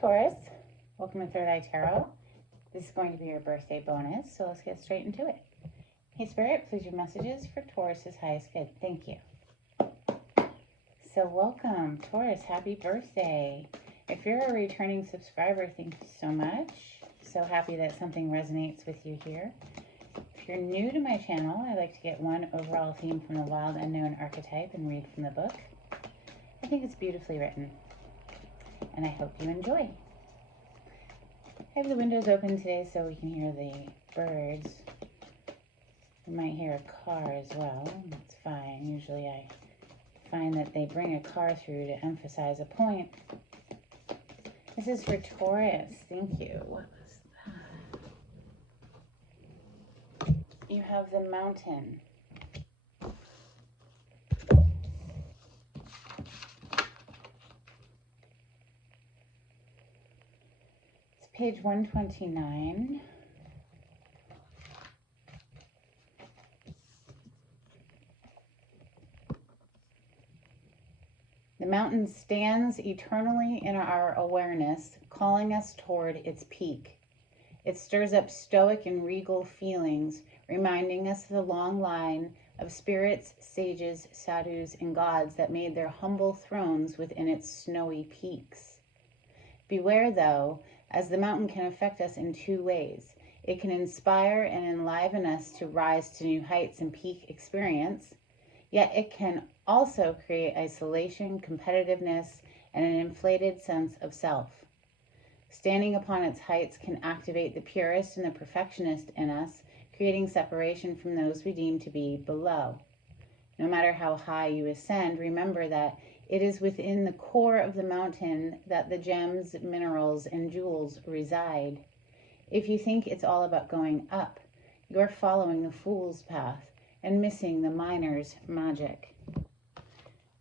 Taurus, welcome to Third Eye Tarot. This is going to be your birthday bonus, so let's get straight into it. Hey Spirit, please your messages for Taurus's highest good. Thank you. So welcome, Taurus, happy birthday. If you're a returning subscriber, thank you so much. So happy that something resonates with you here. If you're new to my channel, I like to get one overall theme from the wild unknown archetype and read from the book. I think it's beautifully written, and I hope you enjoy. I have the windows open today so we can hear the birds. You might hear a car as well. That's fine. Usually I find that they bring a car through to emphasize a point. This is for Taurus. Thank you. What was that? You have the Mountain. It's page 129. The mountain stands eternally in our awareness, calling us toward its peak. It stirs up stoic and regal feelings, reminding us of the long line of spirits, sages, sadhus, and gods that made their humble thrones within its snowy peaks. Beware, though, as the mountain can affect us in two ways. It can inspire and enliven us to rise to new heights and peak experience, yet it can also create isolation, competitiveness, and an inflated sense of self. Standing upon its heights can activate the purist and the perfectionist in us, creating separation from those we deem to be below. No matter how high you ascend, remember that it is within the core of the mountain that the gems, minerals, and jewels reside. If you think it's all about going up, you're following the fool's path and missing the miner's magic.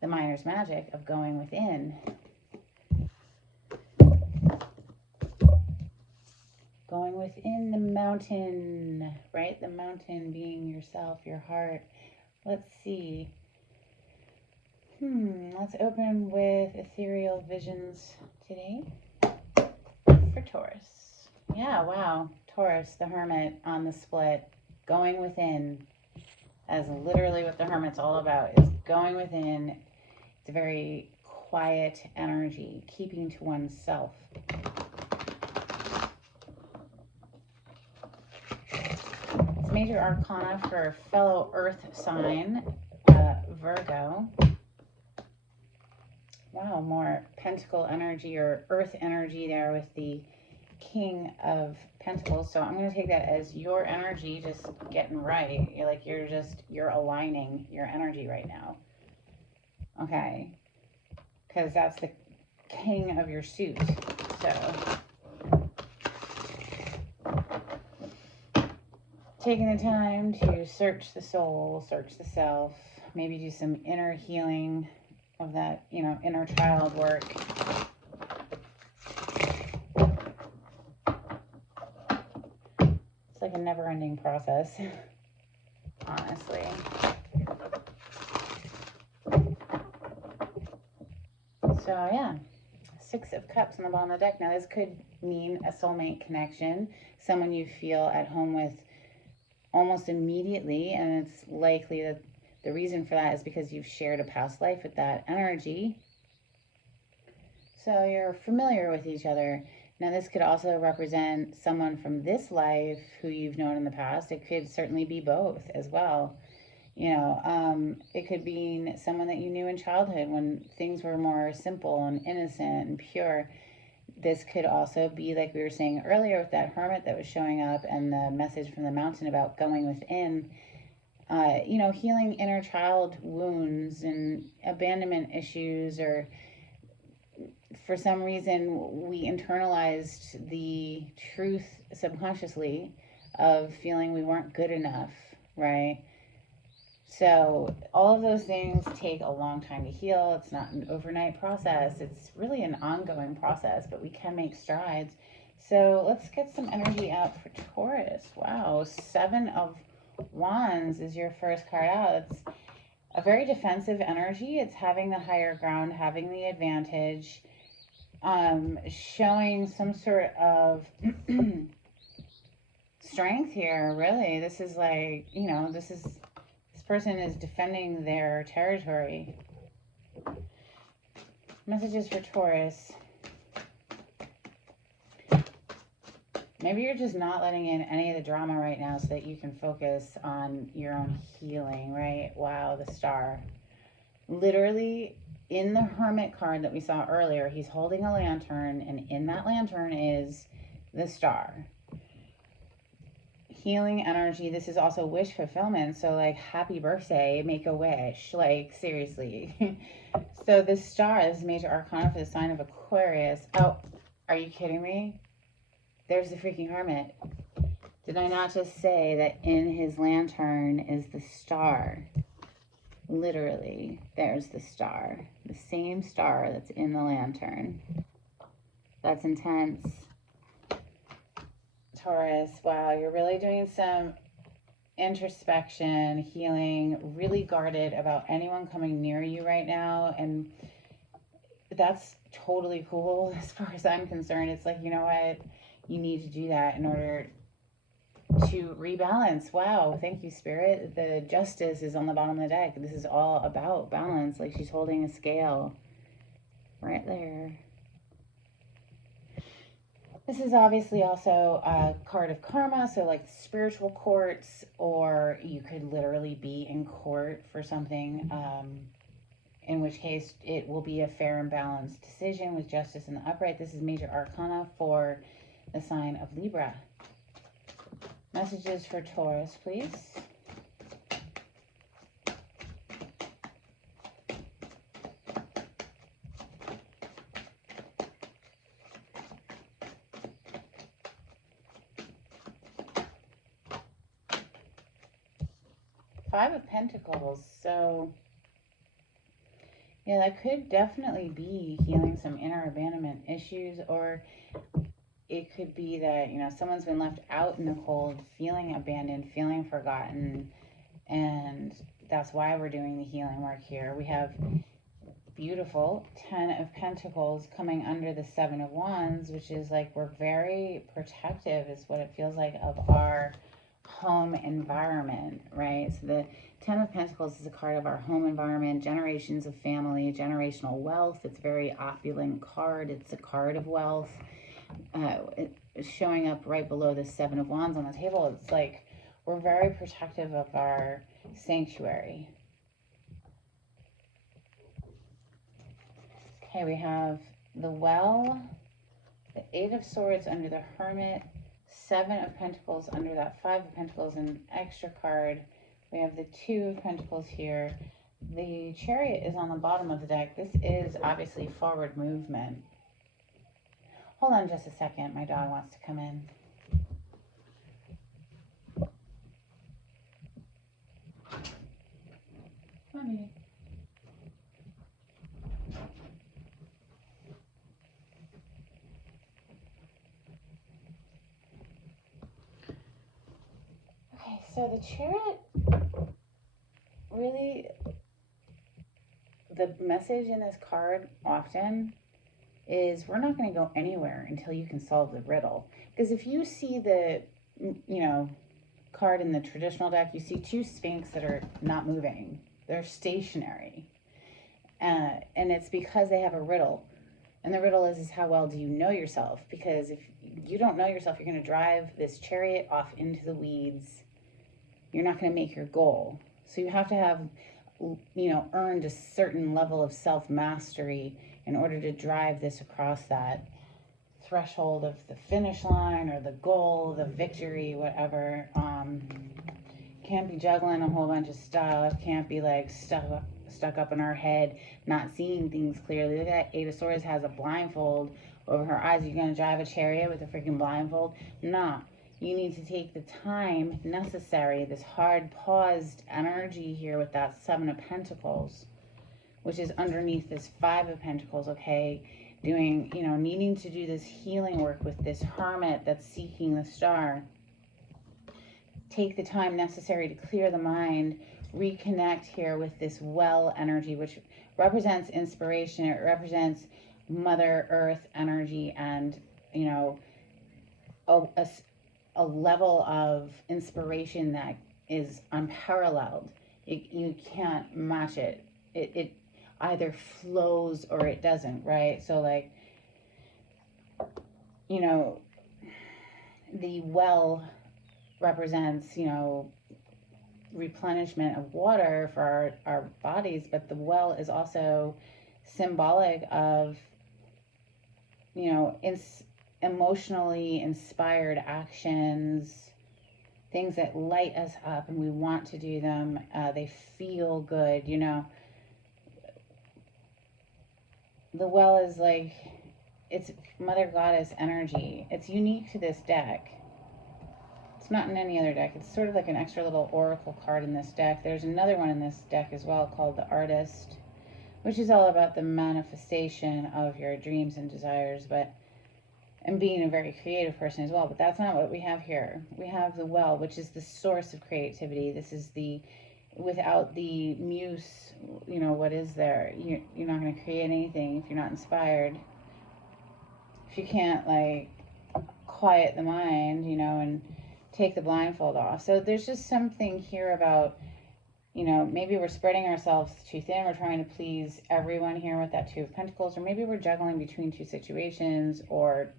The miner's magic of going within. Going within the mountain, right? The mountain being yourself, your heart. Let's see. Let's open with ethereal visions today for Taurus. Yeah, wow. Taurus, the hermit on the split, going within. As literally what the hermit's all about, is going within. It's a very quiet energy, keeping to oneself. It's major arcana for fellow earth sign, Virgo. Wow, more pentacle energy or earth energy there with the King of Pentacles. So I'm going to take that as your energy just getting right. You're aligning your energy right now. Okay. Because that's the king of your suit. So taking the time to search the soul, search the self, maybe do some inner healing of that, inner child work. It's like a never-ending process, honestly. So yeah, 6 of Cups on the bottom of the deck. Now this could mean a soulmate connection, someone you feel at home with almost immediately, and it's likely that the reason for that is because you've shared a past life with that energy. So you're familiar with each other. Now this could also represent someone from this life who you've known in the past. It could certainly be both as well. It could be someone that you knew in childhood when things were more simple and innocent and pure. This could also be, like we were saying earlier, with that hermit that was showing up and the message from the mountain about going within, healing inner child wounds and abandonment issues, or for some reason we internalized the truth subconsciously of feeling we weren't good enough, right? So all of those things take a long time to heal. It's not an overnight process. It's really an ongoing process, but we can make strides. So let's get some energy out for Taurus. Wow, 7 of Wands is your first card out. It's a very defensive energy. It's having the higher ground, having the advantage. showing some sort of strength here, really. This is like, this person is defending their territory. Messages for Taurus. Maybe you're just not letting in any of the drama right now so that you can focus on your own healing, right? Wow, the star. Literally, in the Hermit card that we saw earlier, he's holding a lantern, and in that lantern is the star. Healing energy. This is also wish fulfillment. So, like, happy birthday, make a wish. Like, seriously. So, this star is major arcana for the sign of Aquarius. Oh, are you kidding me? There's the freaking Hermit. Did I not just say that in his lantern is the star? Literally, there's the star. The same star that's in the lantern. That's intense. Taurus, wow, you're really doing some introspection, healing, really guarded about anyone coming near you right now. And that's totally cool as far as I'm concerned. It's like, you know what? You need to do that in order to rebalance. Wow, thank you, Spirit. The Justice is on the bottom of the deck. This is all about balance. Like, she's holding a scale right there. This is obviously also a card of karma, so like spiritual courts, or you could literally be in court for something, in which case it will be a fair and balanced decision with justice in the upright. This is major arcana for the sign of Libra. Messages for Taurus, please. Five of Pentacles. So, yeah, that could definitely be healing some inner abandonment issues, or it could be that, someone's been left out in the cold, feeling abandoned, feeling forgotten, and that's why we're doing the healing work here. We have beautiful Ten of Pentacles coming under the Seven of Wands, which is like we're very protective, is what it feels like, of our home environment, right? So the Ten of Pentacles is a card of our home environment, generations of family, generational wealth. It's a very opulent card. It's a card of wealth. It's showing up right below the Seven of Wands on the table. It's like we're very protective of our sanctuary. Okay, we have the Well, the Eight of Swords under the Hermit, Seven of Pentacles under that Five of Pentacles, and extra card. We have the Two of Pentacles here. The Chariot is on the bottom of the deck. This is obviously forward movement. Hold on just a second. My dog wants to come in. Mommy. Okay, so the Chariot, really, the message in this card often is we're not going to go anywhere until you can solve the riddle. Because if you see the, card in the traditional deck, you see two Sphinx that are not moving. They're stationary. And it's because they have a riddle. And the riddle is how well do you know yourself? Because if you don't know yourself, you're going to drive this chariot off into the weeds. You're not going to make your goal. So you have to have, earned a certain level of self-mastery in order to drive this across that threshold of the finish line or the goal, the victory, whatever. Can't be juggling a whole bunch of stuff. Can't be like stuck up in our head, not seeing things clearly. Look at that Eight of Swords has a blindfold over her eyes. Are you going to drive a chariot with a freaking blindfold? Nah. You need to take the time necessary, this hard paused energy here with that Seven of Pentacles, which is underneath this Five of Pentacles, okay? Doing, needing to do this healing work with this hermit that's seeking the star. Take the time necessary to clear the mind, reconnect here with this well energy, which represents inspiration. It represents Mother Earth energy and, you know, a level of inspiration that is unparalleled. You can't match it. It either flows or it doesn't, right? So, like, you know, the well represents, you know, replenishment of water for our bodies, but the well is also symbolic of, you know, emotionally inspired actions, things that light us up and we want to do them. They feel good, you know. The well is like, it's Mother Goddess energy. It's unique to this deck. It's not in any other deck. It's sort of like an extra little oracle card in this deck. There's another one in this deck as well called the Artist, which is all about the manifestation of your dreams and desires, and being a very creative person as well. But that's not what we have here. We have the well, which is the source of creativity. This is without the muse, you know, what is there? You're not going to create anything if you're not inspired. If you can't, like, quiet the mind, you know, and take the blindfold off. So there's just something here about, you know, maybe we're spreading ourselves too thin. We're trying to please everyone here with that Two of Pentacles, or maybe we're juggling between two situations, or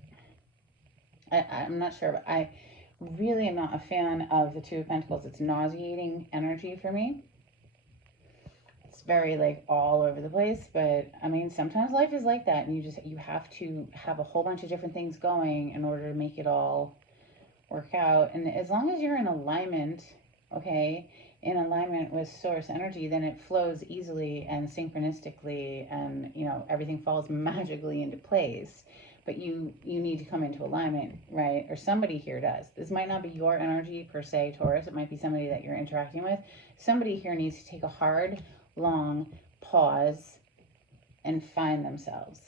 I'm not sure, but I really am not a fan of the Two of Pentacles. It's nauseating energy for me. It's very, like, all over the place, but I mean, sometimes life is like that, and you have to have a whole bunch of different things going in order to make it all work out. And as long as you're in alignment, okay, in alignment with source energy, then it flows easily and synchronistically, and, you know, everything falls magically into place. But you need to come into alignment, right? Or somebody here does. This might not be your energy per se, Taurus. It might be somebody that you're interacting with. Somebody here needs to take a hard, long pause and find themselves.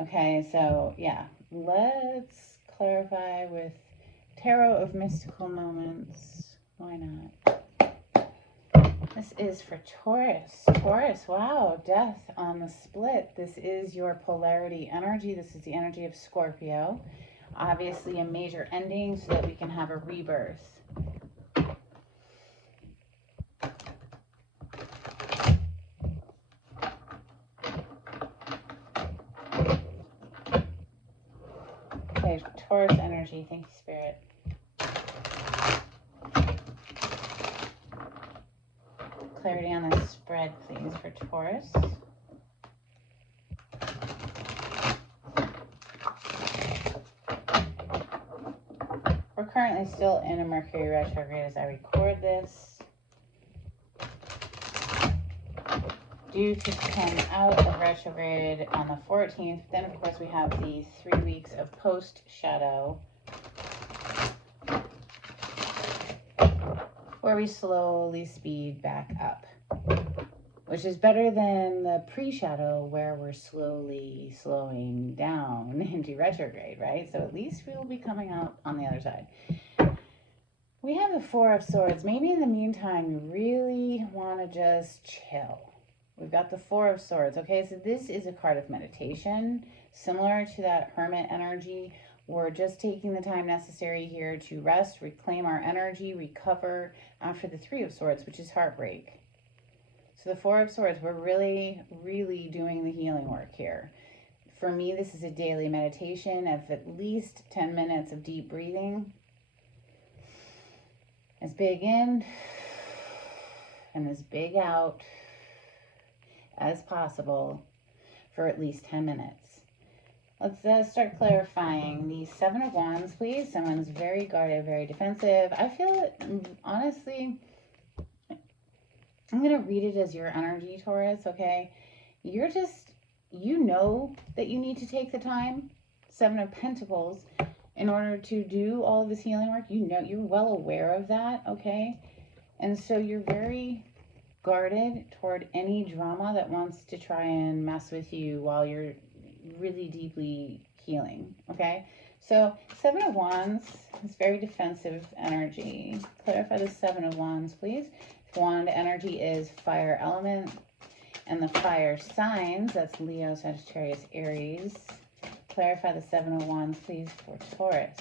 Okay, so yeah, let's clarify with Tarot of Mystical Moments. Why not? This is for Taurus. Taurus, wow, Death on the split. This is your polarity energy. This is the energy of Scorpio. Obviously a major ending so that we can have a rebirth. Okay, Taurus energy. Thank you, Spirit. Clarity on the spread, please, for Taurus. We're currently still in a Mercury retrograde as I record this. Due to come out of retrograde on the 14th. Then, of course, we have the 3 weeks of post-shadow, where we slowly speed back up, which is better than the pre-shadow where we're slowly slowing down into retrograde, right? So at least we will be coming out on the other side. We have the Four of Swords. Maybe in the meantime, you really want to just chill. We've got the Four of Swords. Okay, so this is a card of meditation, similar to that Hermit energy. We're just taking the time necessary here to rest, reclaim our energy, recover after the Three of Swords, which is heartbreak. So the Four of Swords, we're really, really doing the healing work here. For me, this is a daily meditation of at least 10 minutes of deep breathing. As big in and as big out as possible for at least 10 minutes. Let's start clarifying. The Seven of Wands, please. Someone's very guarded, very defensive. I feel it, honestly, I'm going to read it as your energy, Taurus, okay? You're just, you know that you need to take the time, Seven of Pentacles, in order to do all of this healing work. You know, you're well aware of that, okay? And so you're very guarded toward any drama that wants to try and mess with you while you're really deeply healing, okay? So Seven of Wands is very defensive energy. Clarify the Seven of Wands, please. Wand energy is fire element. And the fire signs, that's Leo, Sagittarius, Aries. Clarify the Seven of Wands, please, for Taurus.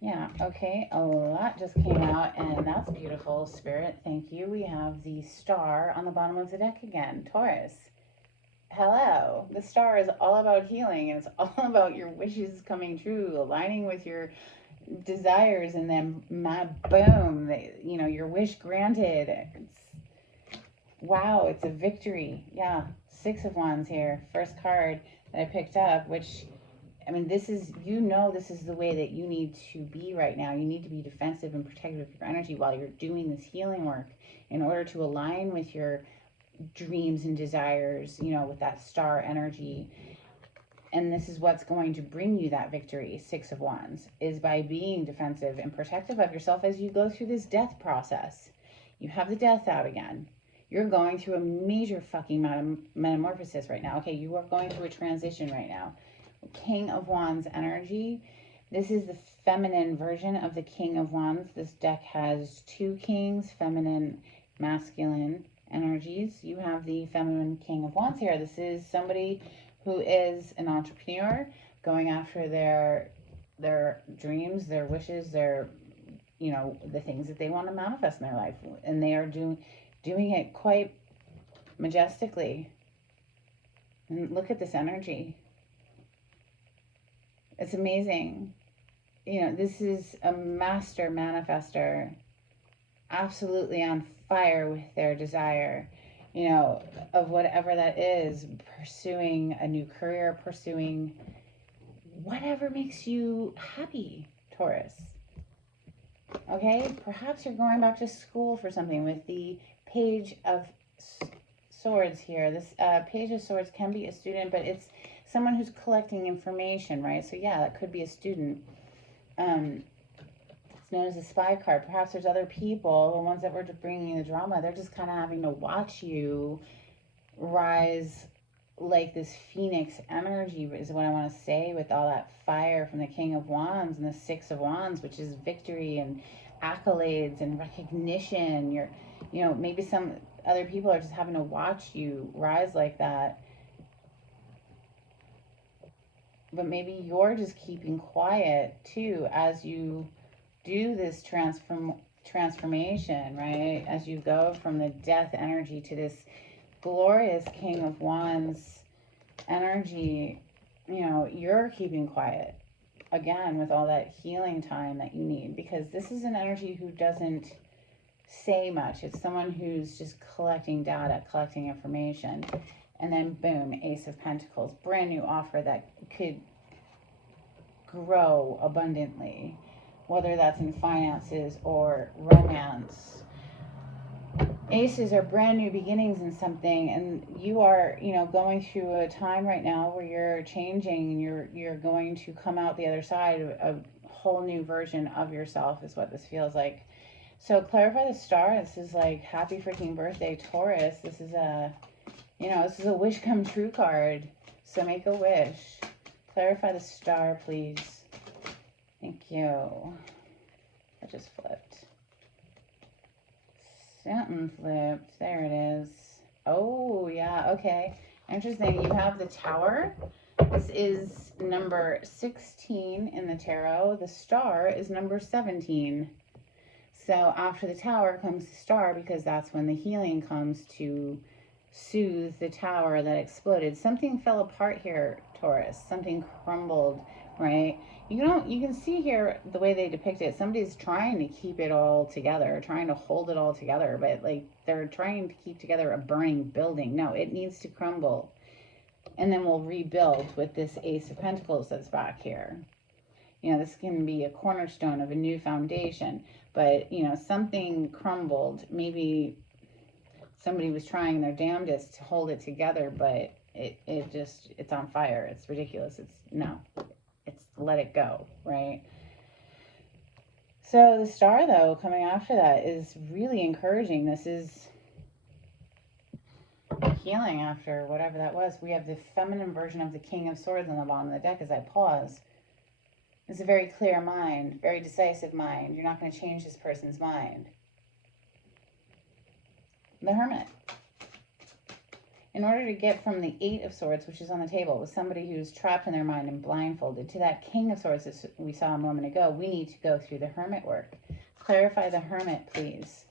Yeah, okay, a lot just came out, and that's beautiful, Spirit. Thank you. We have the star on the bottom of the deck again, Taurus. Hello. The star is all about healing, and it's all about your wishes coming true, aligning with your desires, and then boom, you know, your wish granted. Wow, it's a victory. Yeah, Six of Wands here, first card that I picked up, which, I mean, this is, you know, this is the way that you need to be right now. You need to be defensive and protective of your energy while you're doing this healing work in order to align with your dreams and desires, you know, with that star energy. And this is what's going to bring you that victory, Six of Wands, is by being defensive and protective of yourself as you go through this death process. You have the death out again. You're going through a major fucking metamorphosis right now. Okay, you are going through a transition right now. King of Wands energy. This is the feminine version of the King of Wands. This deck has two kings, feminine, masculine energies. You have the feminine King of Wands here. This is somebody who is an entrepreneur going after their dreams, their wishes, their, you know, the things that they want to manifest in their life, and they are doing it quite majestically. And look at this energy. It's amazing. You know, this is a master manifester, absolutely on fire with their desire, you know, of whatever that is, pursuing a new career, pursuing whatever makes you happy, Taurus. Okay, perhaps you're going back to school for something with the Page of Swords here. This Page of Swords can be a student, but it's someone who's collecting information, right? So yeah, that could be a student. It's known as a spy card. Perhaps there's other people, the ones that were bringing the drama, they're just kind of having to watch you rise like this phoenix energy, is what I want to say, with all that fire from the King of Wands and the Six of Wands, which is victory and accolades and recognition. You're, you know, maybe some other people are just having to watch you rise like that, but maybe you're just keeping quiet too as you do this transformation, right? As you go from the death energy to this glorious King of Wands energy, you know, you're keeping quiet again with all that healing time that you need, because this is an energy who doesn't say much. It's someone who's just collecting data, collecting information, and then boom, Ace of Pentacles, brand new offer that could grow abundantly, whether that's in finances or romance. Aces are brand new beginnings in something, and you are, you know, going through a time right now where you're changing, and you're going to come out the other side, a whole new version of yourself is what this feels like. So clarify the star. This is like happy freaking birthday, Taurus. This is a, you know, this is a wish come true card. So make a wish. Clarify the star, please. Thank you. I just flipped. Something flipped. There it is. Oh, yeah. Okay. Interesting. You have the Tower. This is number 16 in the tarot. The star is number 17. So after the Tower comes the star, because that's when the healing comes to soothe the tower that exploded. Something fell apart here, Taurus. Something crumbled, right? You can see here the way they depict it. Somebody's trying to keep it all together, trying to hold it all together, but like they're trying to keep together a burning building. No, it needs to crumble. And then we'll rebuild with this Ace of Pentacles that's back here. You know, this can be a cornerstone of a new foundation, but, you know, something crumbled. Maybe somebody was trying their damnedest to hold it together, but it's on fire. It's ridiculous. It's let it go, right? So the star, though, coming after that is really encouraging. This is healing after whatever that was. We have the feminine version of the King of Swords on the bottom of the deck as I pause. It's a very clear mind, very decisive mind. You're not going to change this person's mind. The Hermit. In order to get from the Eight of Swords, which is on the table, with somebody who's trapped in their mind and blindfolded, to that King of Swords that we saw a moment ago, we need to go through the Hermit work. Clarify the Hermit, please.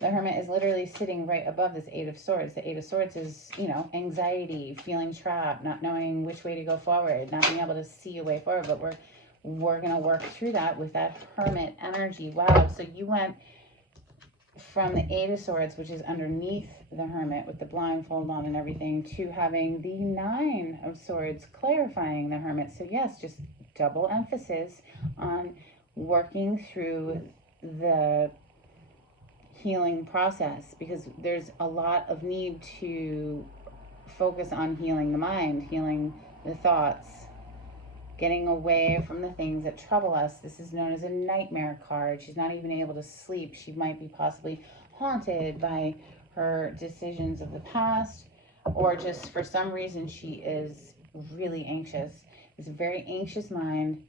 The Hermit is literally sitting right above this Eight of Swords. The Eight of Swords is, you know, anxiety, feeling trapped, not knowing which way to go forward, not being able to see a way forward. But we're going to work through that with that Hermit energy. Wow. So you went from the Eight of Swords, which is underneath the Hermit with the blindfold on and everything, to having the Nine of Swords, clarifying the Hermit. So yes, just double emphasis on working through the healing process, because there's a lot of need to focus on healing the mind, healing the thoughts, getting away from the things that trouble us. This is known as a nightmare card. She's not even able to sleep. She might be possibly haunted by her decisions of the past, or just for some reason she is really anxious. It's a very anxious mind,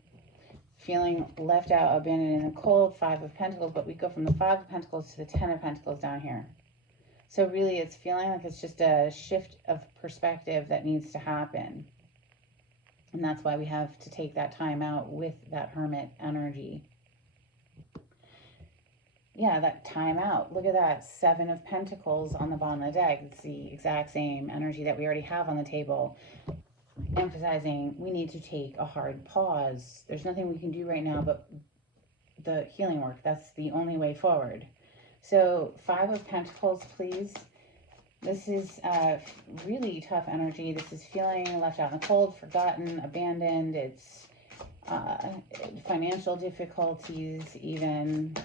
feeling left out, abandoned in the cold. Five of Pentacles, but we go from the Five of Pentacles to the Ten of Pentacles down here. So really it's feeling like it's just a shift of perspective that needs to happen. And that's why we have to take that time out with that Hermit energy. Yeah, that time out. Look at that. Seven of Pentacles on the bottom of the deck. It's the exact same energy that we already have on the table. Emphasizing we need to take a hard pause. There's nothing we can do right now but the healing work. That's the only way forward. So Five of Pentacles, please. This is really tough energy. This is feeling left out in the cold, forgotten, abandoned. It's financial difficulties even.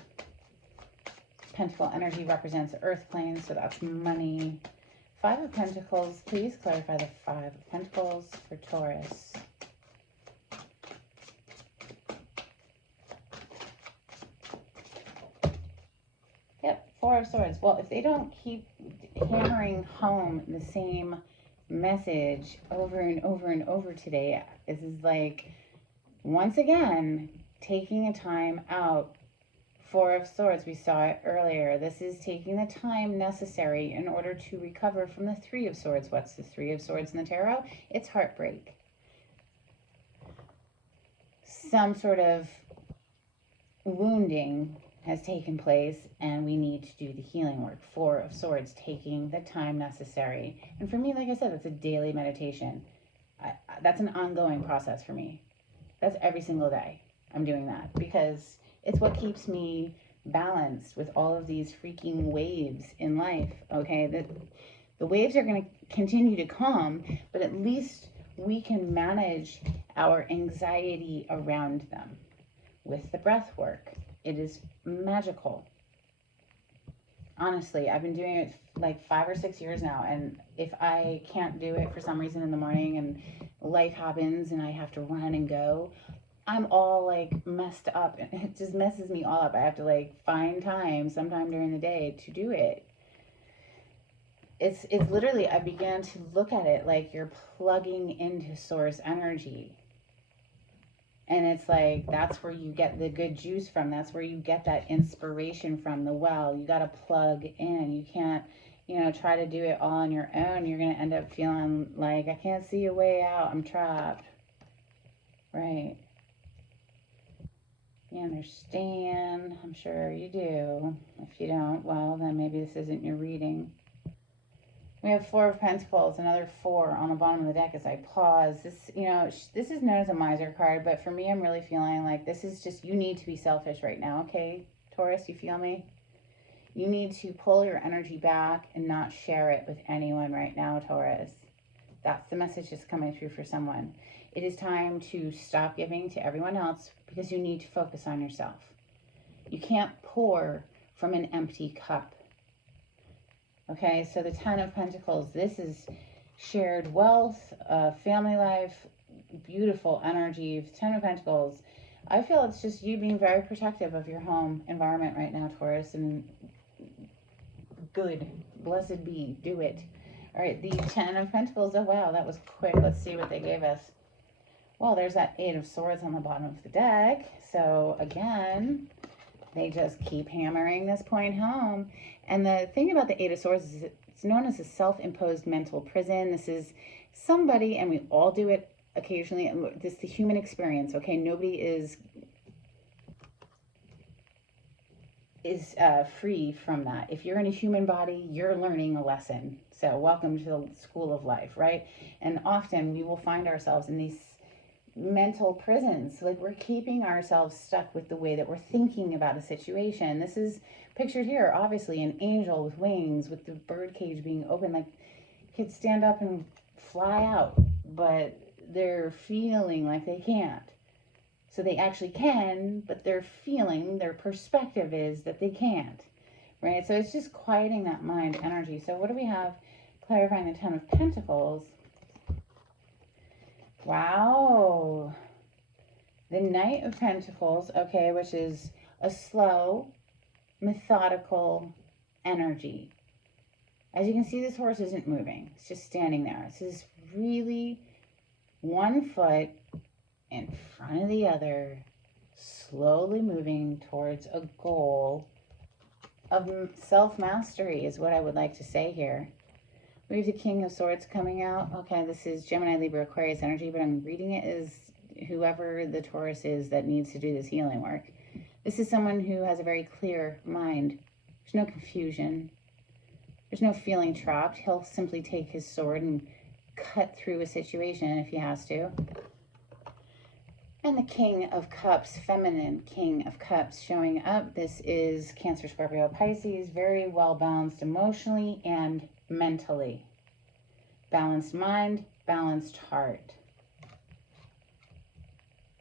Pentacle energy represents earth planes, so that's money. Five of Pentacles, please clarify the Five of Pentacles for Taurus. Yep, Four of Swords. Well, if they don't keep hammering home the same message over and over and over today, this is like, once again, taking a time out. Four of Swords, we saw it earlier. This is taking the time necessary in order to recover from the Three of Swords. What's the Three of Swords in the tarot? It's heartbreak. Some sort of wounding has taken place and we need to do the healing work. Four of Swords, taking the time necessary. And for me, like I said, that's a daily meditation. That's an ongoing process for me. That's every single day I'm doing that, because it's what keeps me balanced with all of these freaking waves in life, okay? The waves are going to continue to come, but at least we can manage our anxiety around them with the breath work. It is magical. Honestly, I've been doing it like 5 or 6 years now, and if I can't do it for some reason in the morning and life happens and I have to run and go, I'm all like messed up, and it just messes me all up. I have to like find time sometime during the day to do it. It's literally, I began to look at it like you're plugging into source energy. And it's like, that's where you get the good juice from. That's where you get that inspiration from, the well. You got to plug in. You can't, you know, try to do it all on your own. You're going to end up feeling like, I can't see a way out. I'm trapped. Right. You understand? I'm sure you do. If you don't, well, then maybe this isn't your reading. We have Four of Pentacles, another 4 on the bottom of the deck as I pause. This, you know, this is known as a miser card, but for me, I'm really feeling like this is just, you need to be selfish right now, okay, Taurus, you feel me? You need to pull your energy back and not share it with anyone right now, Taurus. That's the message that's coming through for someone. It is time to stop giving to everyone else because you need to focus on yourself. You can't pour from an empty cup. Okay, so the Ten of Pentacles, this is shared wealth, family life, beautiful energy. Ten of Pentacles, I feel it's just you being very protective of your home environment right now, Taurus, and good, blessed be, do it. All right, the Ten of Pentacles, oh wow, that was quick. Let's see what they gave us. Well, there's that Eight of Swords on the bottom of the deck. So again, they just keep hammering this point home. And the thing about the Eight of Swords is it's known as a self-imposed mental prison. This is somebody, and we all do it occasionally. This is the human experience, okay? Nobody is free from that. If you're in a human body, you're learning a lesson. So welcome to the school of life, right? And often we will find ourselves in these mental prisons. Like, we're keeping ourselves stuck with the way that we're thinking about a situation. This is pictured here, obviously, an angel with wings, with the bird cage being open. Like, kids stand up and fly out, but they're feeling like they can't. So they actually can, but they're feeling, their perspective is that they can't, right? So it's just quieting that mind energy. So what do we have clarifying the Ten of Pentacles? Wow. The Knight of Pentacles, okay, which is a slow, methodical energy. As you can see, this horse isn't moving. It's just standing there. This is really one foot in front of the other, slowly moving towards a goal of self-mastery is what I would like to say here. We have the King of Swords coming out. Okay, this is Gemini, Libra, Aquarius energy, but I'm reading it as whoever the Taurus is that needs to do this healing work. This is someone who has a very clear mind. There's no confusion. There's no feeling trapped. He'll simply take his sword and cut through a situation if he has to. And the King of Cups, feminine King of Cups showing up. This is Cancer, Scorpio, Pisces. Very well balanced emotionally and mentally. Balanced mind, balanced heart.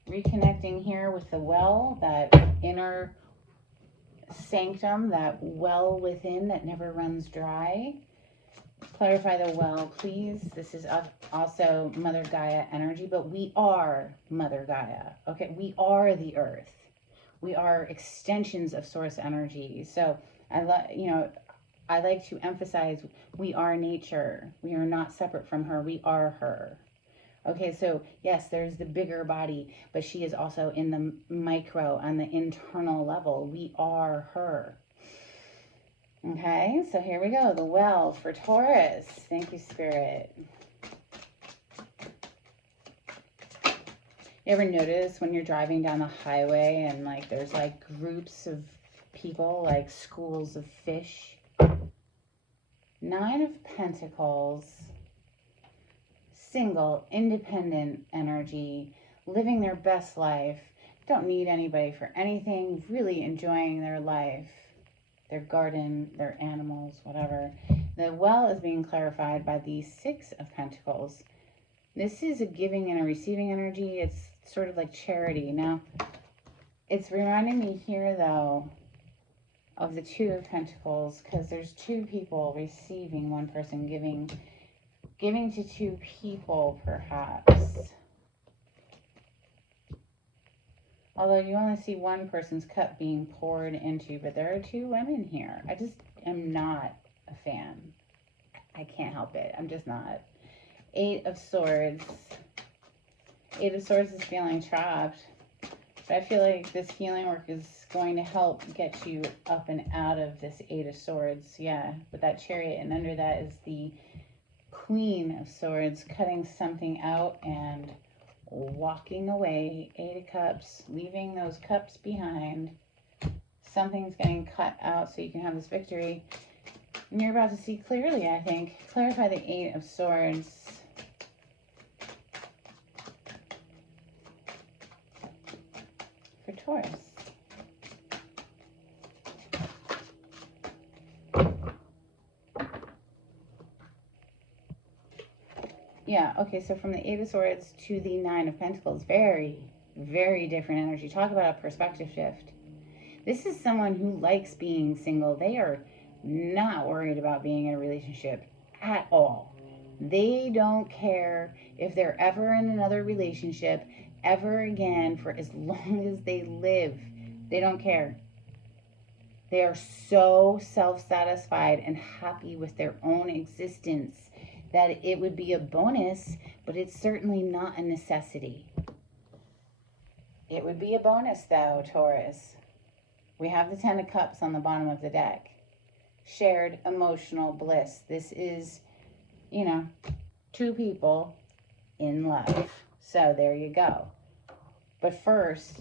Reconnecting here with the well, that inner sanctum, that well within that never runs dry. Clarify the well, please. This is also Mother Gaia energy, but we are Mother Gaia. Okay, we are the earth. We are extensions of source energy. So I like to emphasize we are nature. We are not separate from her. We are her. Okay, so yes, there's the bigger body, but she is also in the micro, on the internal level. We are her. Okay, so here we go. The well for Taurus. Thank you, Spirit. You ever notice when you're driving down the highway and like there's like groups of people, like schools of fish? Nine of Pentacles. Single, independent energy, living their best life. Don't need anybody for anything. Really enjoying their life. Their garden, their animals, whatever. The well is being clarified by the Six of Pentacles. This is a giving and a receiving energy. It's sort of like charity. Now, it's reminding me here, though, of the Two of Pentacles, because there's two people receiving, one person giving. Giving to two people, perhaps. Although you only see one person's cup being poured into, but there are two women here. I just am not a fan. I can't help it. I'm just not. Eight of Swords. Eight of Swords is feeling trapped. But I feel like this healing work is going to help get you up and out of this Eight of Swords. Yeah, with that Chariot. And under that is the Queen of Swords, cutting something out and walking away. Eight of Cups, leaving those cups behind. Something's getting cut out so you can have this victory. And you're about to see clearly, I think. Clarify the Eight of Swords. For Taurus. Yeah, okay, so from the Eight of Swords to the Nine of Pentacles, very, very different energy. Talk about a perspective shift. This is someone who likes being single. They are not worried about being in a relationship at all. They don't care if they're ever in another relationship ever again for as long as they live. They don't care. They are so self-satisfied and happy with their own existence that it would be a bonus, but it's certainly not a necessity. It would be a bonus though, Taurus. We have the Ten of Cups on the bottom of the deck. Shared emotional bliss. This is, you know, two people in love. So there you go. But first,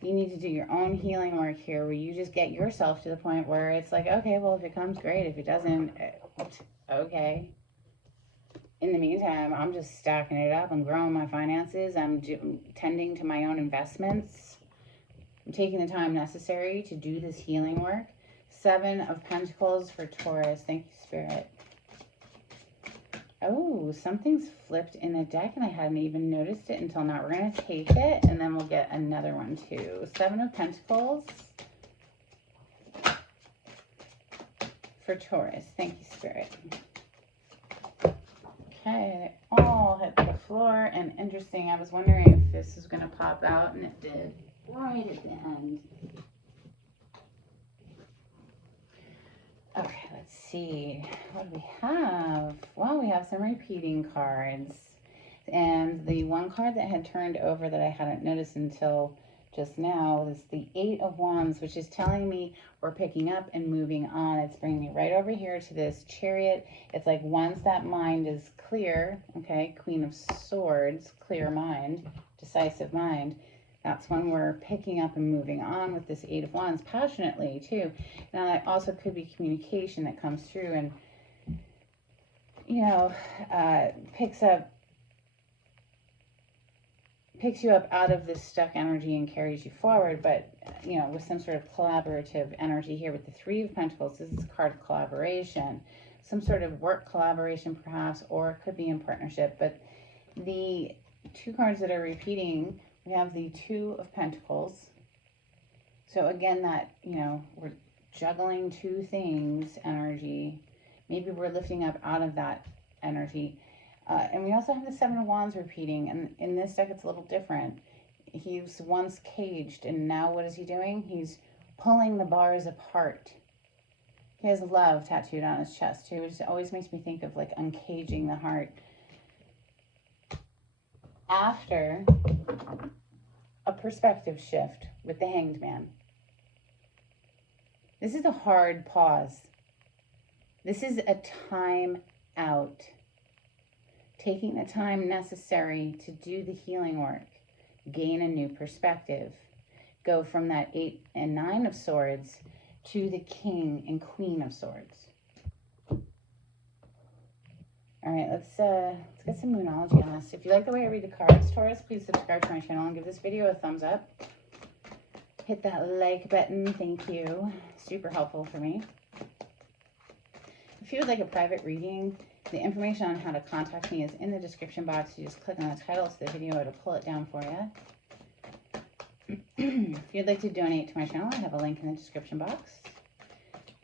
you need to do your own healing work here where you just get yourself to the point where it's like, okay, well, if it comes, great. If it doesn't, okay. In the meantime, I'm just stacking it up. I'm growing my finances. I'm tending to my own investments. I'm taking the time necessary to do this healing work. 7 of Pentacles for Taurus. Thank you, Spirit. Oh, something's flipped in the deck and I hadn't even noticed it until now. We're going to take it and then we'll get another one too. 7 of Pentacles for Taurus. Thank you, Spirit. Okay, they all hit the floor, and interesting, I was wondering if this was going to pop out, and it did, right at the end. Okay, let's see, what do we have? Well, we have some repeating cards, and the one card that had turned over that I hadn't noticed until just now is the 8 of Wands, which is telling me we're picking up and moving on. It's bringing me right over here to this Chariot. It's like once that mind is clear, okay, Queen of Swords, clear mind, decisive mind, that's when we're picking up and moving on with this 8 of Wands passionately too. Now that also could be communication that comes through and, you know, picks you up out of this stuck energy and carries you forward, but, you know, with some sort of collaborative energy here with the 3 of Pentacles. This is a card of collaboration, some sort of work collaboration perhaps, or it could be in partnership. But the 2 cards that are repeating, we have the 2 of Pentacles. So again, that, you know, we're juggling 2 things energy. Maybe we're lifting up out of that energy. And we also have the 7 of Wands repeating, and in this deck it's a little different. He was once caged, and now what is he doing? He's pulling the bars apart. He has love tattooed on his chest too, which always makes me think of like uncaging the heart. After a perspective shift with the Hanged Man. This is a hard pause. This is a time out. Taking the time necessary to do the healing work, gain a new perspective, go from that 8 and 9 of Swords to the King and Queen of Swords. All right, let's get some Moonology on this. If you like the way I read the cards, Taurus, please subscribe to my channel and give this video a thumbs up. Hit that like button, thank you. Super helpful for me. If you would like a private reading, the information on how to contact me is in the description box. You just click on the title of the video, it'll pull it down for you. If you'd like to donate to my channel, I have a link in the description box.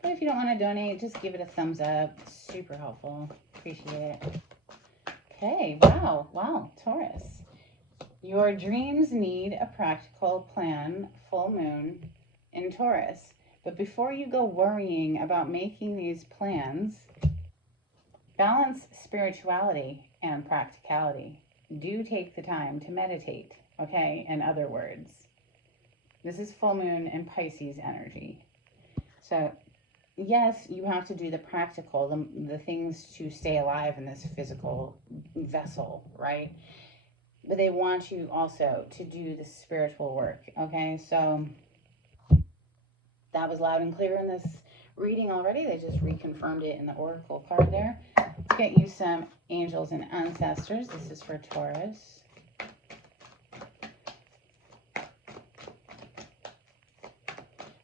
But if you don't want to donate, just give it a thumbs up. Super helpful. Appreciate it. Okay, wow, Taurus. Your dreams need a practical plan, full moon in Taurus. But before you go worrying about making these plans, balance spirituality and practicality. Do take the time to meditate, okay? In other words, this is full moon in Pisces energy. So, yes, you have to do the practical, the things to stay alive in this physical vessel, right? But they want you also to do the spiritual work, okay? So, that was loud and clear in this reading already. They just reconfirmed it in the Oracle card there. Let's get you some angels and ancestors. This is for Taurus.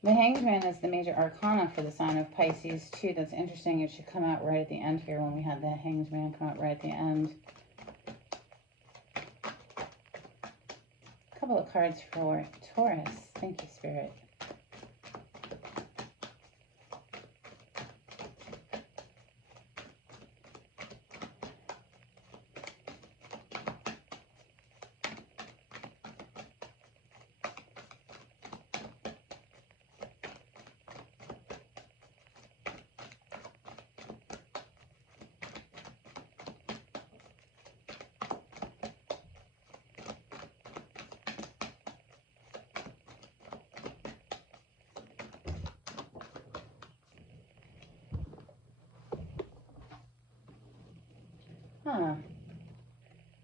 The Hanged Man is the major arcana for the sign of Pisces too. That's interesting. It should come out right at the end here when we had the Hanged Man come out right at the end. A couple of cards for Taurus. Thank you, Spirit.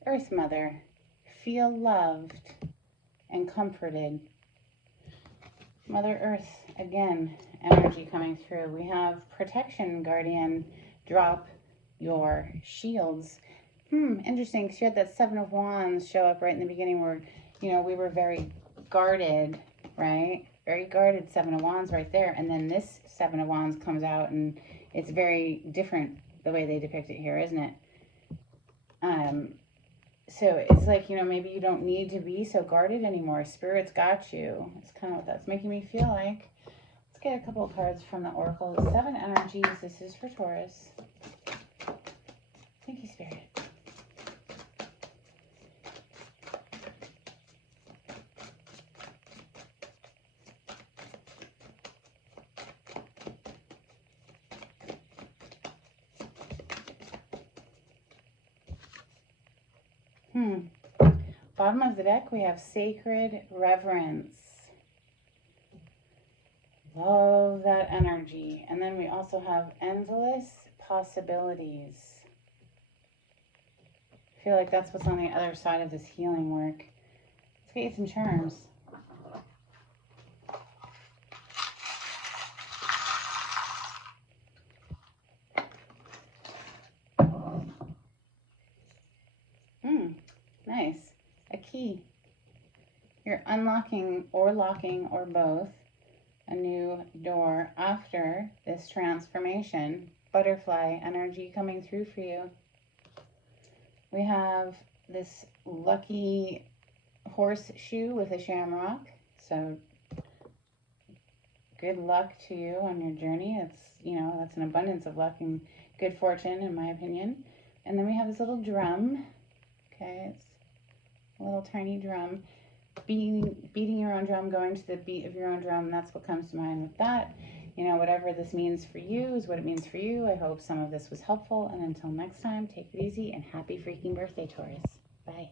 Earth Mother, feel loved and comforted. Mother Earth, again, energy coming through. We have protection, guardian, drop your shields. Interesting, because you had that Seven of Wands show up right in the beginning where, you know, we were very guarded, right? Very guarded Seven of Wands right there. And then this Seven of Wands comes out and it's very different the way they depict it here, isn't it? So it's like, you know, maybe you don't need to be so guarded anymore. Spirit's got you. It's kind of what that's making me feel like. Let's get a couple of cards from the Oracle. 7 energies. This is for Taurus. Thank you, Spirit. Bottom of the deck, we have Sacred Reverence. Love that energy. And then we also have Endless Possibilities. I feel like that's what's on the other side of this healing work. Let's get you some charms. Nice. A key. You're unlocking or locking or both a new door after this transformation. Butterfly energy coming through for you. We have this lucky horseshoe with a shamrock. So good luck to you on your journey. It's, you know, that's an abundance of luck and good fortune in my opinion. And then we have this little drum. Okay, it's a little tiny drum. Beating your own drum, going to the beat of your own drum. That's what comes to mind with that. You know, whatever this means for you is what it means for you. I hope some of this was helpful. And until next time, take it easy and happy freaking birthday, Taurus. Bye.